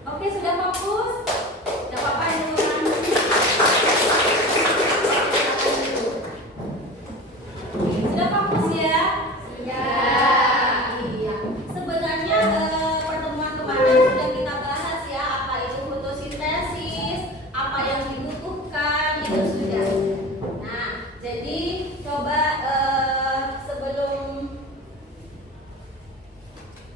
Oke, sudah fokus? Tidak apa-apa dulu kan? Sudah fokus ya? Ya. Iya. Sebenarnya pertemuan kemarin sudah kita bahas ya, apa itu fotosintesis, apa yang dibutuhkan, itu sudah. Nah, jadi coba sebelum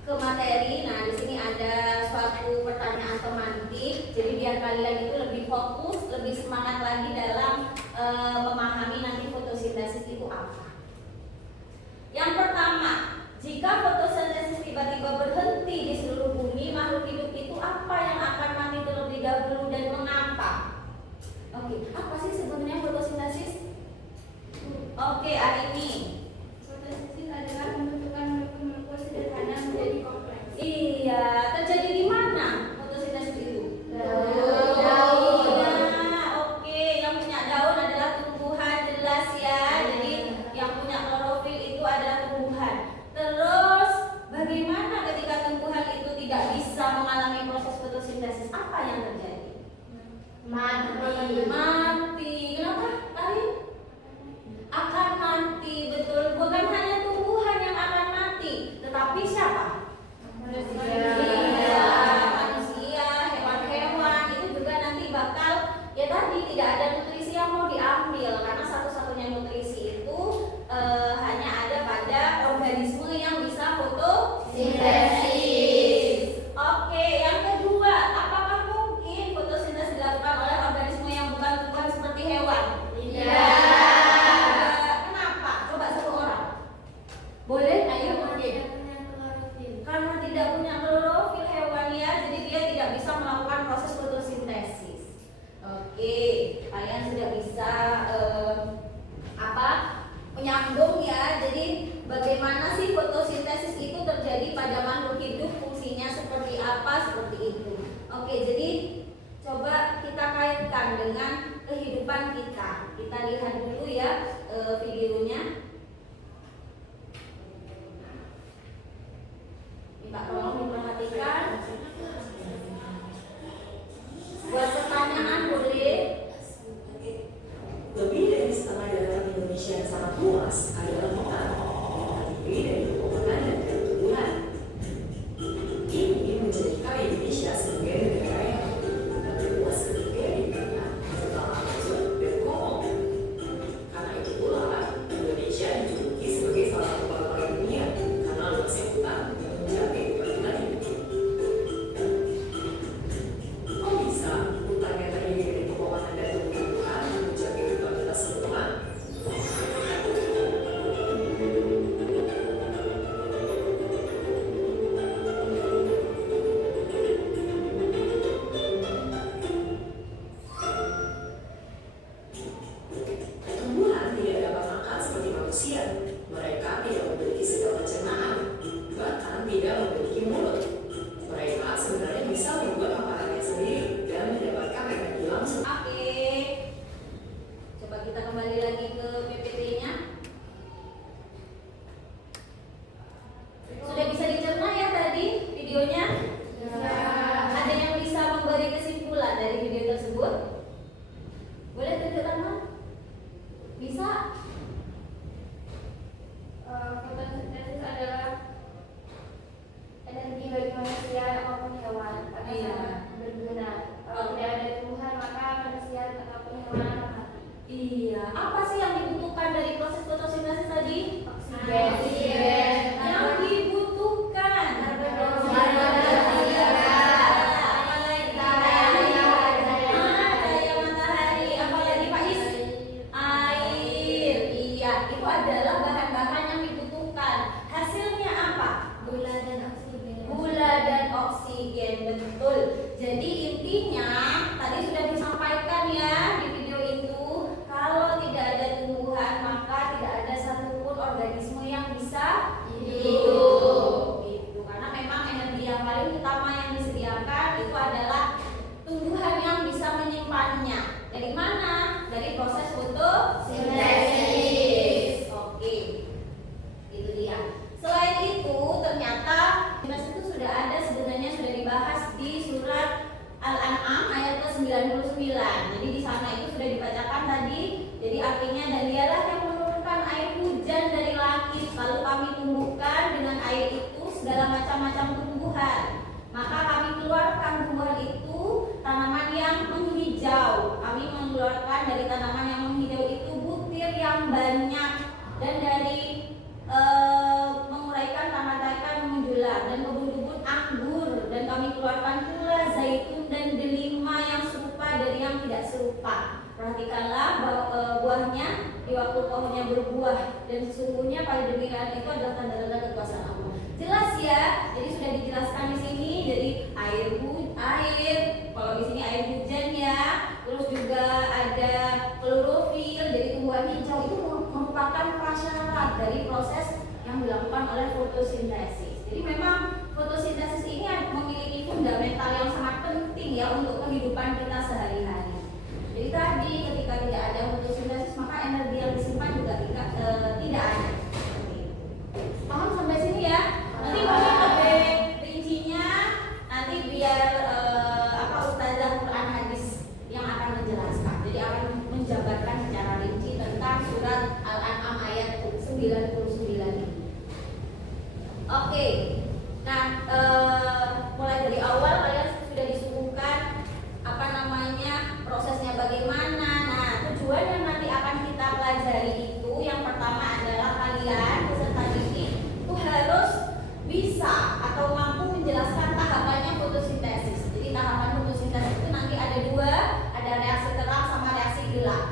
ke materi, nah di sini ada suatu pertanyaan tematik. Jadi biar kalian itu lebih fokus, lebih semangat lagi dalam memahami nanti fotosintesis itu apa. Yang pertama, jika fotosintesis tiba-tiba berhenti di seluruh bumi, makhluk hidup itu apa yang akan mati terlebih dahulu dan mengapa? Oke, apa sih sebenarnya fotosintesis? Oke, Arini. Fotosintesis adalah pembentukan molekul sederhana menjadi kompleks. Iya, terjadi di mana fotosintesis itu? Daun. Nah, oke, yang punya daun adalah tumbuhan, jelas ya. Jadi yang punya klorofil itu adalah tumbuhan. Terus bagaimana ketika tumbuhan itu tidak bisa mengalami proses fotosintesis? Apa yang terjadi? Mati. Kenapa, Karin? Akan mati, betul. Bukan hanya tumbuhan yang akan mati, tetapi siapa? Iya, manusia, hewan-hewan itu juga nanti bakal ya tadi tidak ada nutrisi yang mau diambil karena satu-satunya nutrisi itu hanya ada pada organisme yang bisa fotosintesis. Oke, yang kedua, apakah mungkin fotosintesis dilakukan oleh organisme yang bukan tumbuhan seperti hewan? Tidak. Kenapa? Coba satu orang. Boleh? Ayo. Karena tidak punya klorofil hewan ya, jadi dia tidak bisa melakukan proses fotosintesis. Oke, kalian sudah bisa menyambung ya. Jadi bagaimana sih fotosintesis itu terjadi pada makhluk hidup, fungsinya seperti apa, seperti itu. Oke, jadi coba kita kaitkan dengan kehidupan kita. Kita lihat dulu ya videonya. Minta tolong diperhatikan. Buat pertanyaan boleh. Lebih dari setengah daratan Indonesia yang sangat luas adalah hutan, yang terdiri dari pepohonan dan tumbuhan. Ini menjadikan Indonesia sebagai negara yang terluas ketiga di dunia setelah Amazon dan Kongo. Karena itu pula Indonesia 99. Jadi di sana itu sudah dibacakan tadi. Jadi artinya, dan dialah yang menurunkan air hujan dari langit, lalu kami tumbuhkan dengan air itu segala macam-macam tumbuhan. Maka kami keluarkan tumbuhan itu tanaman yang menghijau. Kami mengeluarkan dari tanaman yang menghijau itu butir yang banyak, dan dari menguraikan taman-taman menjulang dan kebun-kebun anggur, dan kami keluarkan pula zaitun dan delima yang serupa dari yang tidak serupa. Perhatikanlah buahnya di waktu pohonnya berbuah, dan sesungguhnya pada demikian itu adalah tanda-tanda kekuasaan Allah. Jelas ya, jadi sudah dijelaskan di sini. Jadi air, kalau di sini air hujan ya, terus juga ada klorofil, jadi tumbuhan hijau itu merupakan prasyarat dari proses yang dilakukan oleh fotosintesis. Jadi memang fotosintesis ini memiliki fundamental yang sangat penting ya untuk kehidupan kita sehari-hari. Jadi tadi ketika tidak ada fotosintesis, maka energi yang disimpan juga tidak ada. Paham sampai sini ya? Nanti banyak lebih rincinya, nanti biar Ustazah Quran hadis yang akan menjelaskan. Jadi akan menjabarkan secara rinci tentang surat Al-An'am ayat 99 ini. Oke. Nah, mulai dari awal kalian sudah disuguhkan prosesnya bagaimana. Nah, tujuan yang nanti akan kita pelajari itu yang pertama adalah kalian peserta didik itu harus bisa atau mampu menjelaskan tahapannya fotosintesis. Jadi tahapan fotosintesis itu nanti ada dua, ada reaksi terang sama reaksi gelap.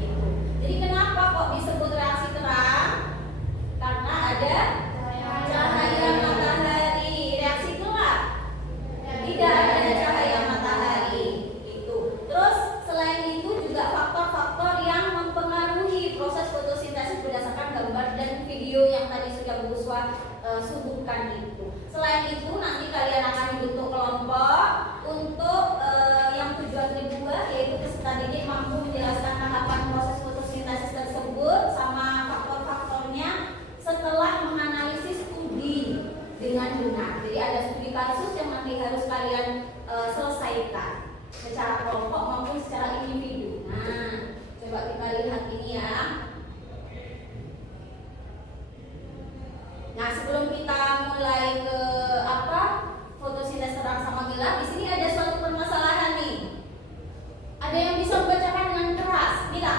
Gitu. Jadi kenapa kok disebut reaksi terang? Karena ada cahaya matahari. Reaksi gelap tidak ada cahaya matahari. Terus selain itu juga faktor-faktor yang mempengaruhi proses fotosintesis berdasarkan gambar dan video yang tadi sudah Bu Buswa suguhkan itu. Selain itu nanti kalian akan dibentuk kelompok untuk yang tujuan kedua, yaitu peserta didik mampu menjelaskan tahapan proses fotosintesis tersebut sama faktor-faktornya setelah menganalisis studi dengan benar. Jadi ada studi kasus yang nanti harus kalian selesaikan secara kelompok maupun secara individu. Nah, coba kita lihat ini ya. Nah, sebelum kita mulai ke fotosintesis terang sama gelap, di sini ada suatu permasalahan nih. Ada yang bisa membacakan dengan keras? Mila.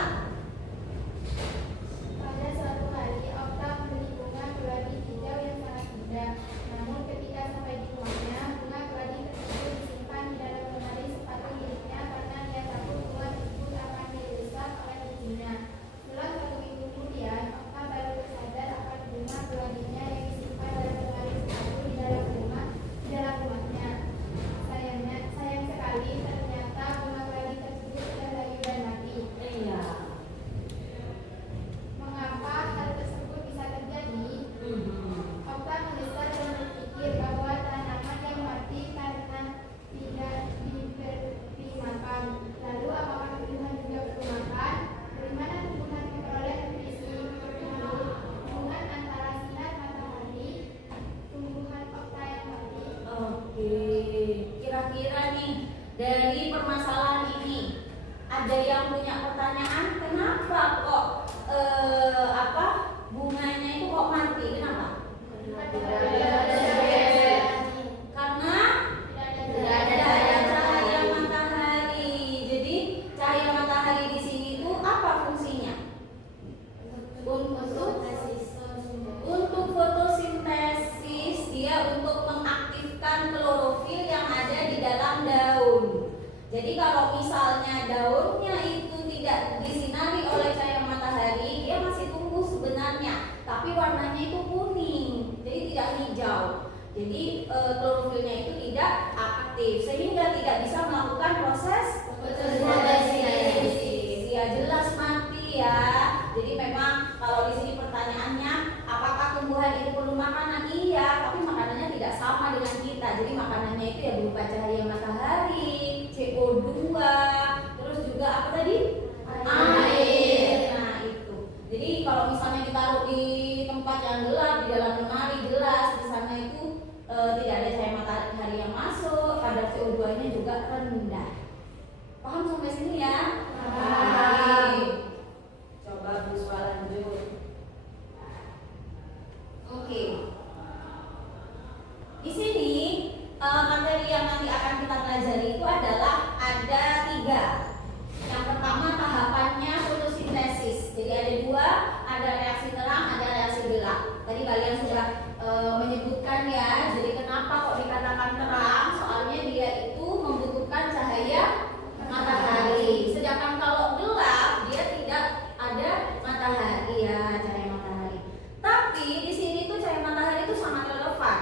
Pada suatu hari, Okta membeli bunga keladi hijau yang sangat indah. Namun ketika sampai di rumahnya, bunga keladi tersebut disimpan di dalam lemari sepatu miliknya karena dia takut bunga tersebut akan dirusak oleh kucingnya. Setelah 1 minggu kemudian, Okta baru sadar akan bunga keladinya yang disimpan dalam lemari sepatu di dalam rumahnya. Sayang sekali, ternyata bunga keladi tersebut sudah layu dan mati. Iya. Mengapa hal tersebut bisa terjadi? Okta mendesak dan berpikir bahwa tanaman yang mati karena tidak diberi makan. Lalu apakah tumbuhan juga perlu makan? Dari mana tumbuhan memperoleh nutrisi? Hubungan antara sinar matahari, tumbuhan Okta yang mati. Oke, kira-kira nih dari permasalahan ini ada yang punya pertanyaan, kenapa kok bunganya itu kok mati? Kenapa? Karena tidak ada cahaya matahari. Jadi cahaya matahari di sini itu apa fungsinya? Untuk fotosintesis, dia untuk mengaktifkan klorofil yang ada di dalam daun. Jadi kalau misalnya daunnya itu tidak disinari oleh cahaya matahari, dia masih tumbuh sebenarnya, tapi warnanya itu kuning, jadi tidak hijau. Jadi klorofilnya itu tidak aktif, sehingga tidak bisa melakukan proses fotosintesis. Ya jelas mati ya. Jadi memang kalau di sini pertanyaannya, apakah tumbuhan itu perlu makanan? Iya, tapi makanannya tidak sama dengan kita. Jadi makanannya itu ya berupa cahaya matahari, CO2, terus juga apa tadi? Air. Nah itu. Jadi kalau misalnya ditaruh di tempat yang gelap, di dalam lemari jelas, di sana itu tidak ada cahaya matahari yang masuk, kadar CO2-nya juga rendah. Paham sampai sini ya? Paham. Oke. Coba Buswa lanjut. Oke. Di sini materi yang nanti akan kita pelajari itu adalah ada 3. Yang pertama tahapannya fotosintesis. Jadi ada 2, ada reaksi terang, ada reaksi gelap. Tadi kalian sudah menyebutkan ya. Jadi kenapa kok dikatakan terang? Soalnya dia itu membutuhkan cahaya matahari. Sedangkan kalau gelap dia tidak ada matahari ya, cahaya matahari. Tapi di sini tuh cahaya matahari itu sangat relevan.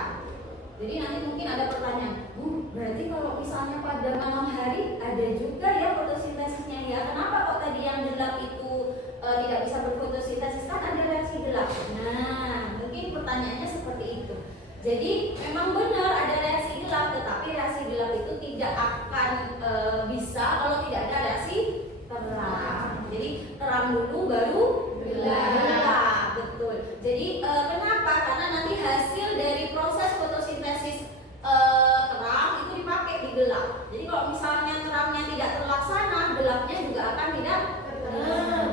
Jadi nanti mungkin ada pertanyaan, berarti kalau misalnya pada malam hari ada juga ya fotosintesisnya ya? Kenapa kok tadi yang gelap itu tidak bisa berfotosintesis? Kan ada reaksi gelap. Nah, mungkin pertanyaannya seperti itu. Jadi memang benar ada reaksi gelap, tetapi reaksi gelap itu tidak akan bisa kalau tidak ada reaksi terang. Jadi terang dulu baru gelap. Betul. Jadi kenapa? Karena nanti hasil dari proses fotosintesis terang itu dipakai di gelap. Jadi kalau misalnya terangnya tidak terlaksana, gelapnya juga akan tidak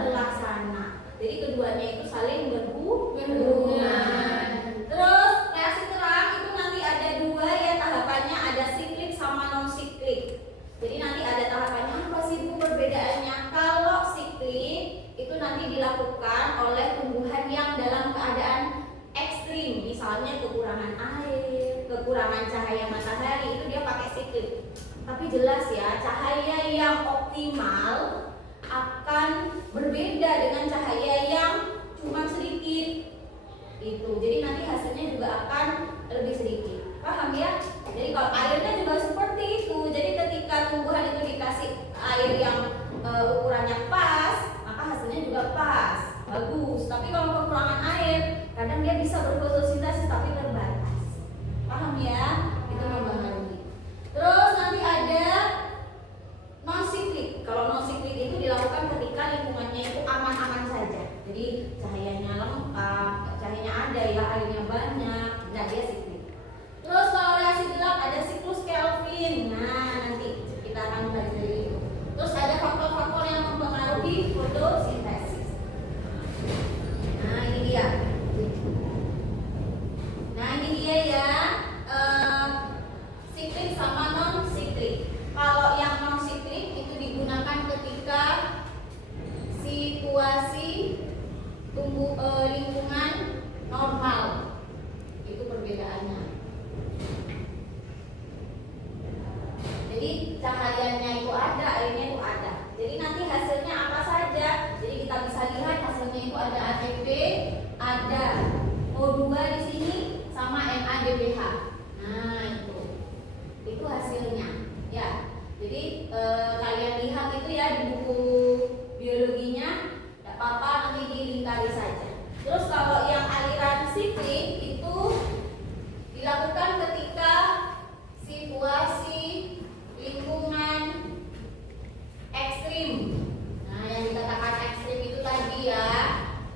terlaksana. Jadi keduanya itu saling berhubungan. Terus reaksi terang itu nanti ada 2 ya tahapannya, ada siklik sama non siklik. Jadi nanti ada tahapannya apa sih Bu perbedaannya? Kalau siklik itu nanti dilakukan oleh tumbuhan yang dalam keadaan ekstrim, misalnya kekurangan air, kekurangan cahaya matahari, itu dia pakai siklik. Tapi jelas ya, cahaya yang optimal akan berbeda dengan cahaya yang cuma sedikit. Itu. Jadi nanti hasilnya juga akan lebih sedikit. Paham ya? Jadi kalau airnya juga seperti itu. Jadi ketika tumbuhan itu dikasih air yang ukurannya pas, maka hasilnya juga pas, bagus. Tapi kalau kekurangan air, kadang dia bisa berfotosintesis tapi terbatas. Paham ya? Itu mempengaruhi. Terus nanti ada non siklik. Kalau non siklik itu dilakukan ketika lingkungannya itu aman-aman saja. Jadi cahayanya lengkap, cahayanya ada ya, airnya banyak. Nah, dia siklik. Terus kalau reaksi gelap ada siklus Kelvin. Nah, nanti kita akan pelajari itu. Terus ada faktor-faktor yang mempengaruhi fotosintesis. Nah, ini dia. Nah, ini dia ya. Siklik sama non siklik. Kalau yang non siklik itu digunakan ketika situasi lingkungan normal. Itu perbedaannya. Jadi cahayanya itu ada, airnya itu ada. Jadi nanti hasilnya apa saja? Jadi kita bisa lihat hasilnya itu ada ATP, ada O2 di sini sama NADPH. Nah, itu hasilnya. Ya. Jadi kalian lihat itu ya di buku biologinya, tidak apa-apa nanti dilingkari saja. Terus kalau yang aliran siklik itu dilakukan ketika situasi lingkungan ekstrim. Nah, yang dikatakan ekstrim itu tadi ya,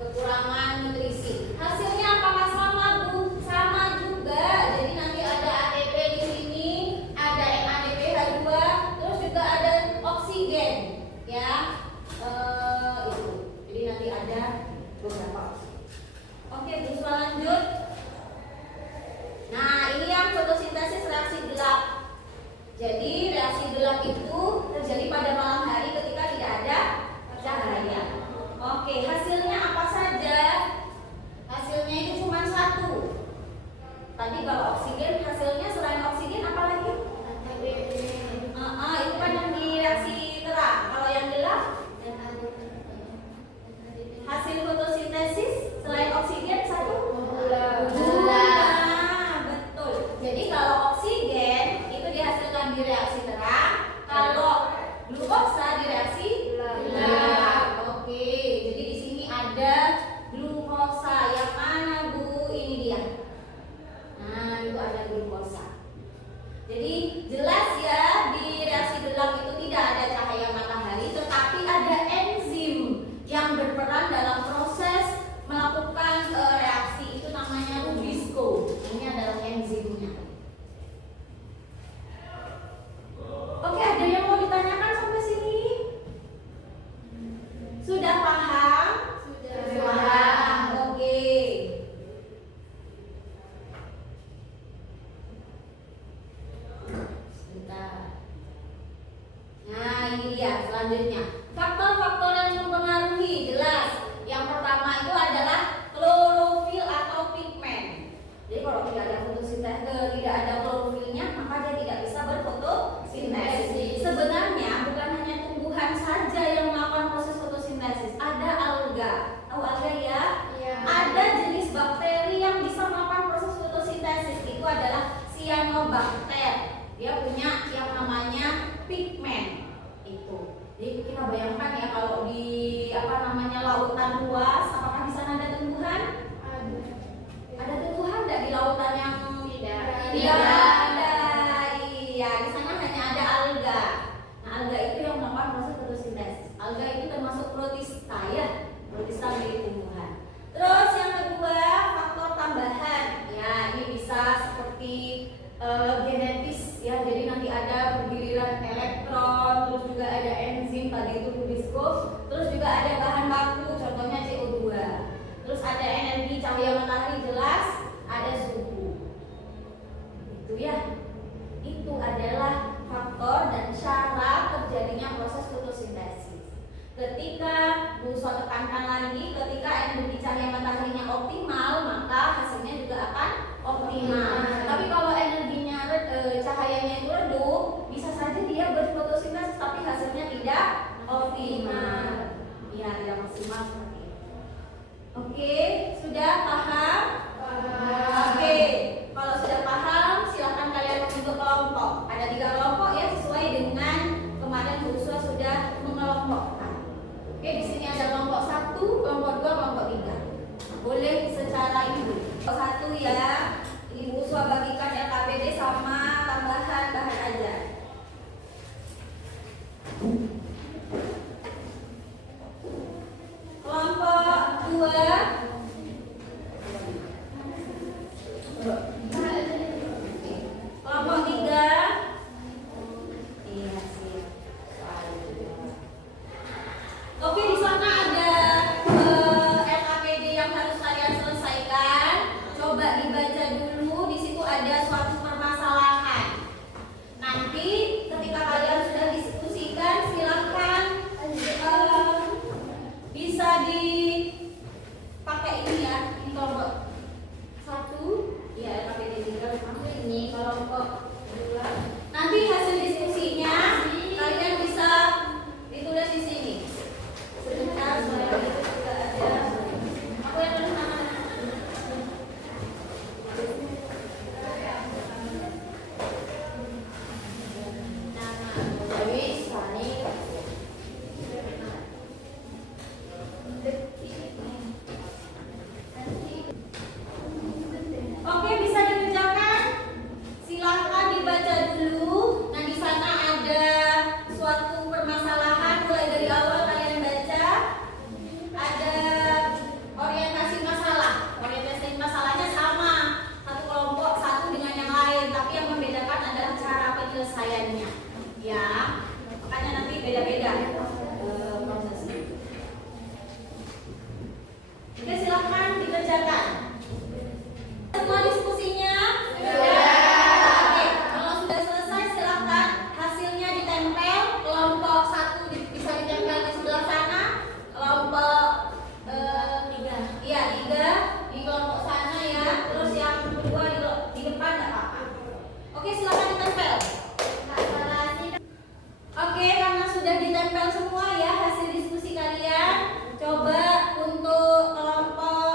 kekurangan nutrisi. Hasilnya apakah sama Bu? Sama juga. Jadi nanti ada ATP di sini, ada NADPH2, terus juga ada oksigen, ya. Itu. Jadi nanti ada beberapa oksigen. Oke, terus lanjut. Nah, ini yang fotosintesis reaksi gelap. Jadi reaksi gelap itu terjadi pada malam hari ketika tidak ada cahaya. Oke, hasilnya apa saja? Hasilnya itu cuma 1. Tadi kalau oksigen, hasilnya selain oksigen apa lagi? Itu kan yang di reaksi terang. Kalau yang gelap, hasil fotosintesis selain oksigen 1? Gula. Betul. Jadi kalau oksigen itu dihasilkan di reaksi terang, kalau glukosa di reaksi gelap. Oke, jadi di sini ada glukosa yang mana Bu? Ini dia. Nah, ini dia selanjutnya. Faktor-faktor yang mempengaruhi jelas. Yang pertama itu adalah klorofil atau pigmen. Jadi kalau tidak ada fotosintesis, tidak ada klorofilnya, maka dia tidak bisa berfotosintesis. Sebenarnya bukan hanya tumbuhan saja yang melakukan proses fotosintesis, ada alga. Tahu alga ya? Iya. Ada jenis bakteri yang bisa melakukan proses fotosintesis, itu adalah cyanobacter. Dia punya yang namanya pigmen itu. Jadi kita bayangkan ya kalau di lautan luas, apakah di sana ada tumbuhan? Ada tumbuhan tidak di lautan yang tidak ada? Iya, di sana hanya ada alga. Nah, alga itu yang melakukan proses fotosintesis. Alga itu termasuk protista ya, protista milik tumbuhan. Terus yang kedua, faktor tambahan. Ya, ini bisa seperti genetis ya, jadi nanti ada pergiliran elektron, terus juga ada enzim tadi itu riboscope, terus juga ada bahan baku, contohnya CO2, terus ada energi cahaya matahari jelas, ada suhu. Itu ya, itu adalah faktor dan syarat terjadinya proses fotosintesis. Ketika Buswa tekankan lagi, ketika energi cahaya mataharinya optimal, maka hasilnya juga akan optimal. Tapi kalau energinya cahayanya itu redup, bisa saja dia berfotosintesis tapi hasilnya tidak optimal. Ya, tidak maksimal seperti itu. Oke, sudah paham? Oke, kalau sudah paham, silakan kalian membentuk kelompok. Ada 3 kelompok ya, sesuai dengan kemarin Buswa sudah mengelompokkan. Oke, di sini ada kelompok 1, kelompok 2, kelompok 3. Boleh secara ini. Kelompok 1 ya, Ibu Buswa bagikan LKPD sama tambahan bahan ajar. Kelompok 2, kelompok 3. Iya sih. Oke, di sana ada LKPD yang harus kalian selesaikan. Coba dibaca dulu. Di situ ada suatu permasalahan. Nanti ketika kalian sudah diskusikan, silakan bisa dipakai ini ya. Ini kelompok 1, ya LKPD 3. Ini kelompok 2. Nanti hasil diskusinya kalian bisa ditulis di sini. Sebentar, soalnya itu juga ada. Aku yang tulis nama. Oke, bisa dikerjakan. Silakan dibaca dulu. Nah, di sana ada suatu permasalahan, mulai dari awal kalian baca. Ada orientasi masalah. Orientasi masalahnya sama, satu kelompok satu dengan yang lain, tapi yang membedakan adalah cara penyelesaiannya. Ya, makanya nanti beda-beda prosesnya. Oke, silakan dikerjakan. Semua diskusinya? Oke, kalau sudah selesai silakan hasilnya ditempel. Kelompok 1 bisa ditempel di sebelah sana. Kelompok 3. Iya, 3 di kelompok sana ya. Terus yang kedua di depan enggak apa-apa. Oke, silakan ditempel. Oke, karena sudah ditempel semua ya hasil diskusi kalian. Coba untuk kelompok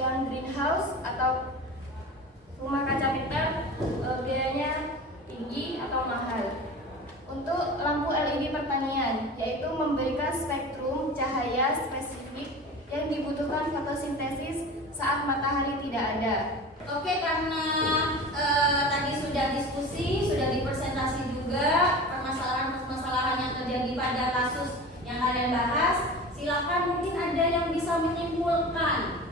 kebutuhan greenhouse atau rumah kaca meter biayanya tinggi atau mahal. Untuk lampu LED pertanian, yaitu memberikan spektrum cahaya spesifik yang dibutuhkan fotosintesis saat matahari tidak ada. Oke, karena tadi sudah diskusi, sudah dipresentasi juga permasalahan-permasalahan yang terjadi pada kasus yang kalian bahas, silakan mungkin ada yang bisa menyimpulkan.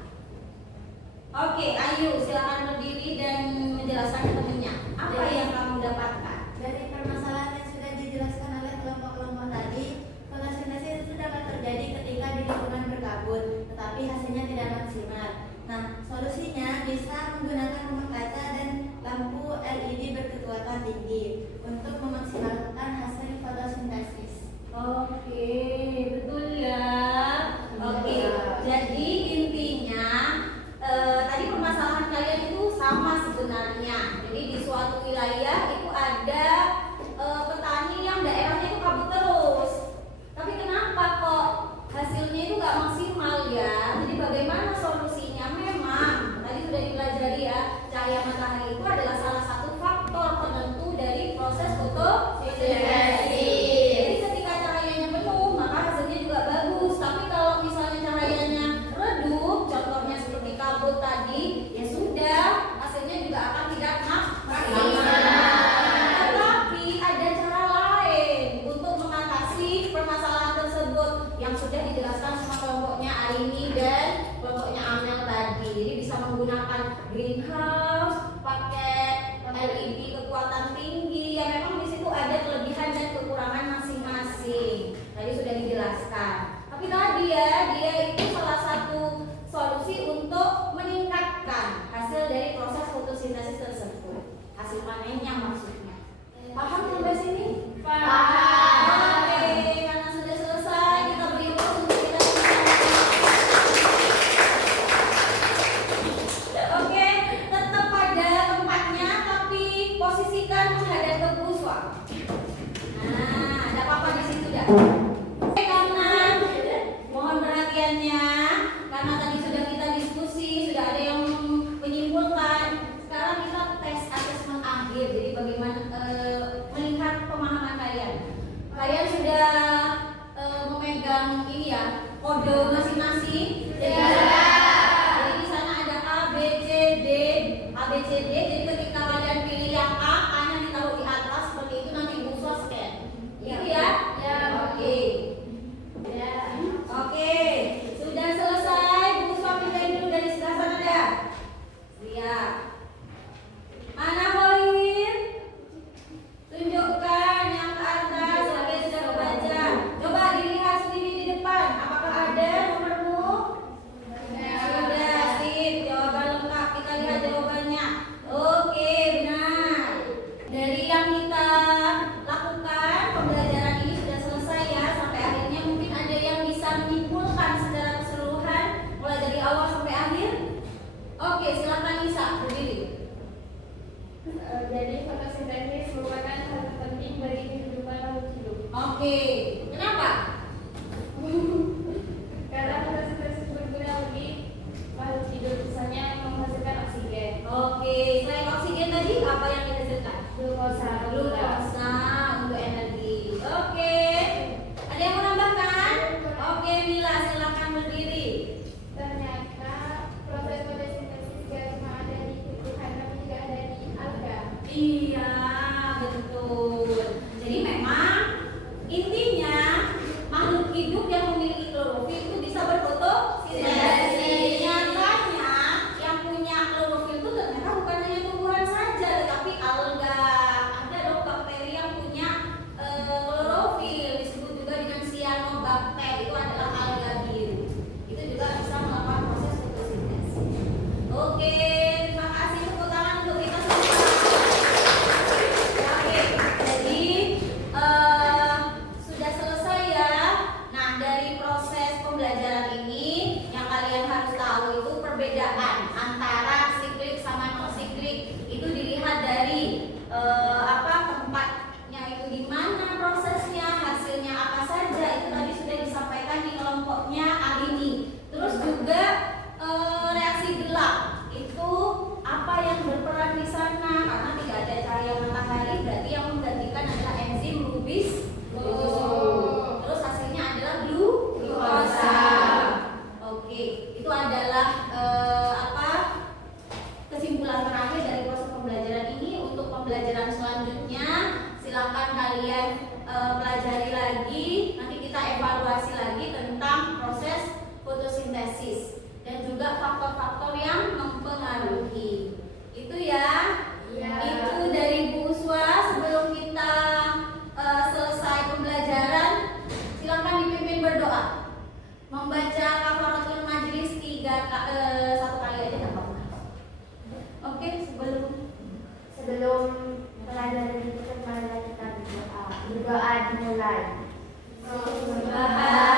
Oke, ayo silakan berdiri dan menjelaskan ke temannya. Apa yang kamu dapatkan? Dari permasalahan yang sudah dijelaskan oleh kelompok-kelompok tadi, fotosintesis itu dapat terjadi ketika di lingkungan berkabut, tetapi hasilnya tidak maksimal. Nah, solusinya bisa menggunakan rumah kaca dan lampu LED berkekuatan tinggi untuk memaksimalkan hasil fotosintesis. Oke, betul ya. Oke, jadi intinya tadi permasalahan kalian itu sama sebenarnya. Jadi di suatu wilayah itu ada petani yang daerahnya itu kabut terus. Tapi kenapa kok hasilnya itu nggak maksimal ya? Jadi bagaimana solusinya? Memang tadi sudah dipelajari ya, cahaya matahari itu adalah salah satu faktor penentu dari proses fotosintesis. Jadi ketika cahayanya penuh, maka hasilnya juga bagus. Tapi kalau misalnya cahayanya redup, contohnya seperti kabut tadi, ya sudah, hasilnya juga akan tidak maksimal. Tetapi ada cara lain untuk mengatasi permasalahan tersebut yang sudah dijelaskan sama kelompoknya Aini dan kelompoknya Amel tadi. Jadi bisa menggunakan greenhouse, pakai LED kekuatan tinggi. Ya memang di situ ada kelebihan dan kekurangan masing-masing. Tadi sudah dijelaskan. Tapi tadi ya, dia itu salah satu solusi untuk meningkatkan hasil dari proses fotosintesis tersebut. Hasil panennya maksudnya. Paham sampai sini? Paham. Oke, karena sudah selesai, kita beri waktu untuk kita. Oke, tetap pada tempatnya, tapi posisikan menghadap ke puswa. Nah, ada apa-apa di situ dah. Oke, karena mohon perhatiannya, karena tadi sudah kita diskusi, sudah ada yang menyimpulkan. Sekarang kita tes asesmen akhir. Jadi bagaimana melihat pemahaman kalian. Kalian sudah memegang ini ya, kode masing-masing. Jadi di sana ada A, B, C, D, A, B, C, D. Jadi ketika kalian pilih yang A, A-nya ditaruh di atas seperti itu, nanti buswa scan. Gitu ya? Ya. Oke. Ya. Oke, sudah selesai. Buku swab pindahin dulu dari sebelah sana dah. Lihat. Mana poin? Tunjukkan yang ke atas. Oke, sudah kebaca. Coba dilihat sendiri di depan. Apakah ada nomormu? Sudah, sip. Jawaban lengkap. Kita lihat jawabannya. Oke, benar. Dari yang kita lakukan, pembelajaran ini sudah selesai ya. Sampai akhirnya mungkin ada yang bisa menyimpulkan secara keseluruhan mulai dari awal sampai akhir. Oke, silakan Nisa berdiri. Jadi fotosintesis merupakan hal penting bagi kehidupan makhluk hidup. Oke, kenapa? Karena fotosintesis berguna bagi makhluk hidup, misalnya menghasilkan oksigen, Oke, selain oksigen tadi apa yang dihasilkan? glukosa, Glukosa untuk energi. Oke, ada yang mau nambahkan? Oke, Mila silakan berdiri. Ternyata proses fotosintesis gak cuma ada di tumbuhan, tapi juga ada di alga. Iya, betul. Jadi memang intinya sintesis dan juga faktor-faktor yang mempengaruhi. Itu ya. Iya. Itu dari Bu Uswa. Sebelum kita selesai pembelajaran, silakan dipimpin berdoa. Membaca kafaratul majlis 1 kali aja nggak apa-apa. Oke, Sebelum pelajaran ditutup, marilah kita berdoa. Berdoa dimulai. Subhanallah.